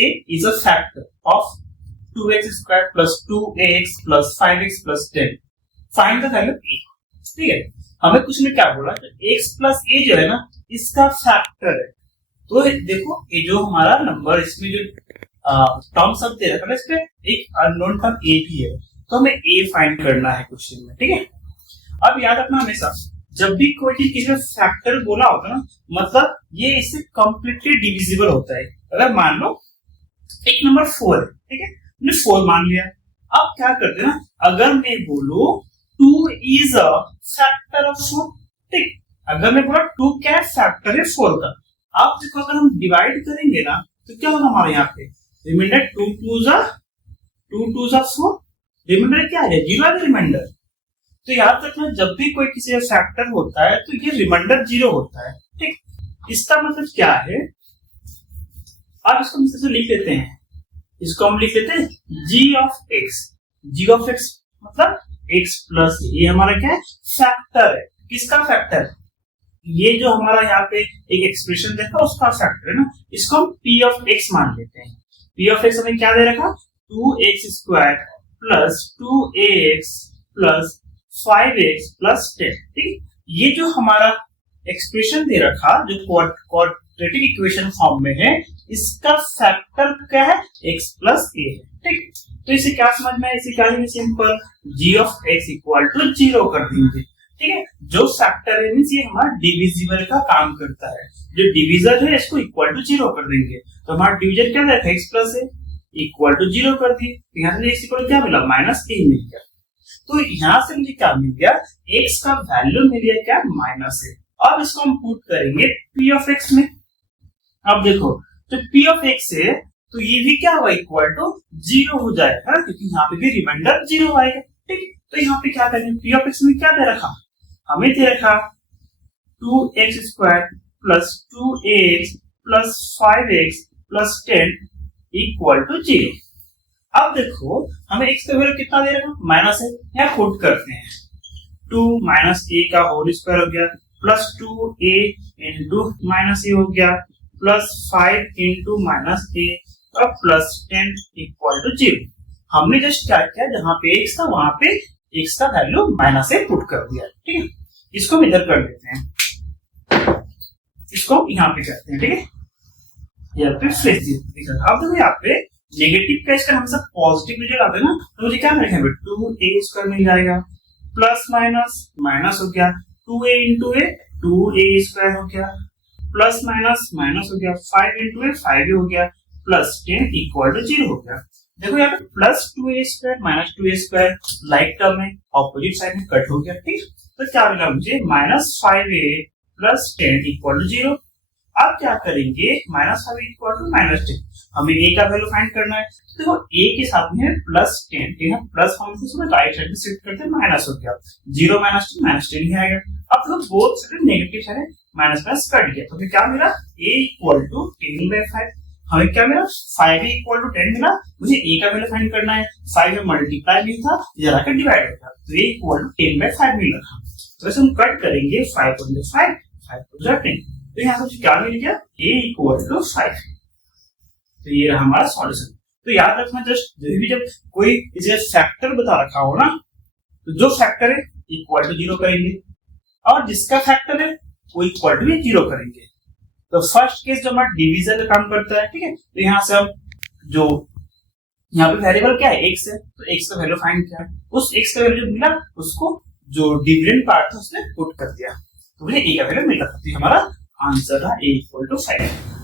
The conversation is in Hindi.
A is a factor of 2x squared plus 2ax plus 5x plus 10. Find the value a. ठीक है, हमें कुछ ने क्या बोला कि x plus a जो है ना इसका फैक्टर है। तो देखो ये जो हमारा नंबर इसमें जो टर्म सब दे रखा है इस पे एक अननोन टर्म a भी है, तो हमें a फाइंड करना है क्वेश्चन में। ठीक है, अब याद रखना हमेशा जब भी कोई चीज किसी फैक्टर बोला होता है ना, मतलब ये इससे कंप्लीटली डिविजिबल होता है। अगर मान लो एक नंबर 4 है, ठीक है, मैंने 4 मान लिया। अब क्या करते हैं ना, अगर मैं बोलूं 2 इज अ फैक्टर ऑफ 4, ठीक, अगर मैं बोला 2 क्या फैक्टर है 4 का, आप देखो अगर हम डिवाइड करेंगे ना तो क्या होगा हमारे यहाँ पे रिमाइंडर 2 2 जा 4, रिमाइंडर क्या है 0 है रिमाइंडर। तो याद रखना जब भी कोई किसी फैक्टर होता है तो ये रिमाइंडर 0 होता है। ठीक, इसका मतलब क्या है, आप इसको इस तरह से लिख लेते हैं, इसको हम लिख लेते हैं g ऑफ x मतलब x प्लस ये हमारा क्या है फैक्टर है। किसका फैक्टर, ये जो हमारा यहाँ पे एक एक्सप्रेशन देखा उसका फैक्टर है ना, इसको हम p ऑफ x मान लेते हैं। p ऑफ x हमें क्या दे रखा 2x square plus 2ax plus 5x plus 10। ठीक, ये जो हमारा एक्सप्रेशन दे रखा जो क्वाड्रेटिक इक्वेशन फॉर्म में है, इसका फैक्टर क्या है x प्लस a है। ठीक, तो इसे क्या समझ में, इसे क्या लेंगे simple g of x equal to 0 कर देंगे। ठीक है, जो फैक्टर है मींस ये हमारा डिविजिबल का काम करता है, जो डिविजर है इसको इक्वल टू 0 कर देंगे। तो हमारा डिविजन क्या है x plus a equal to 0 कर दिए, यहाँ से x इक्वल क्या मिला माइनस a मिल गया। तो यहाँ से मुझे क्या मिल गया x का वैल्यू मिल गया क्या माइनस a। अब इसको हम पुट करेंगे p ऑफ x में। अब देखो तो p ऑफ x है तो ये भी क्या होगा इक्वल टू 0 हो जाएगा, क्योंकि यहाँ पे भी रिमाइंडर 0 आएगा। ठीक, तो यहाँ पे क्या करेंगे p ऑफ x में क्या दे रखा हमें दे रखा 2x square plus 2ax plus 5x plus 10 equal to 0। अब देखो हमें x का वैल्यू कितना दे रखा माइनस है, यहाँ पुट करते हैं 2 माइनस a का होल स्क्वायर हो गया plus 2a into minus a हो गया प्लस 5 इंटू माइनस a और प्लस 10 इक्वल टू 0। हमने जस्ट क्या किया जहां पे x था वहां पे x का वैल्यू माइनस a पुट कर दिया। ठीक है, इसको हम इधर कर देते हैं, इसको यहाँ पे करते हैं। ठीक है, यहाँ पे फिर अब देखो यहाँ पे नेगेटिव का इसका हमेशा पॉजिटिव रिजल्ट आता है ना, तो मुझे क्या मिलेगा 2a स्क्वायर मिल जाएगा प्लस माइनस माइनस हो गया 2a into a 2a square हो गया प्लस माइनस माइनस हो गया 5 इंटू a 5a हो गया प्लस 10 इक्वल टू 0 हो गया। देखो यहाँ पे plus 2a square minus 2a square like term में ऑपोजिट साइड में कट हो गया। ठीक, तो क्या मिला मुझे minus 5a plus 10 equal to 0। अब क्या करेंगे माइनस 5 इक्वल टू माइनस 10, हमें a का वैल्यू फाइंड करना है। तो देखो a के साथ में प्लस 10, ठीक है, प्लस फॉर्म से उसमें राइट साइड में शिफ्ट करते हैं माइनस हो गया 0 माइनस 2 माइनस 10 ही आएगा। अब देखो both side negative side minus minus cut गया, तो फिर क्या मिला a इक्वल टू 10/5। हमें क्या मिला 5a इक्वल टू 10 मिला, मुझे a का वैल्यू फाइंड करना है। 5 में मल्टीप्लाई नहीं था, जरा कर डिवाइड था, तो a इक्वल टू 10/5 मिल रहा। तो वैसे हम कट करेंगे 5 × 5 5 × 10, तो यहाँ से क्या मिल गया a इक्वल टू 5। तो ये रहा हमारा सॉल्यूशन। तो याद रखना जब कोई इसे फैक्टर बता रखा हो ना, तो जो फैक्टर है इक्वल टू 0 करेंगे और जिसका फैक्टर है वो इक्वल टू 0 करेंगे। तो फर्स्ट केस जो हमारा डिवीजन का काम करता है। ठीक है, तो यहाँ से हम जो यहाँ पे वेरिएबल क्या है x है, तो x का वैल्यू फाइंड किया, उस x का वैल्यू जो मिला उसको जो डिविडेंड पार्ट था उसने पुट कर दिया, तो मुझे a का वैल्यू मिला। तो हमारा आंसर है a इक्वल टू 5।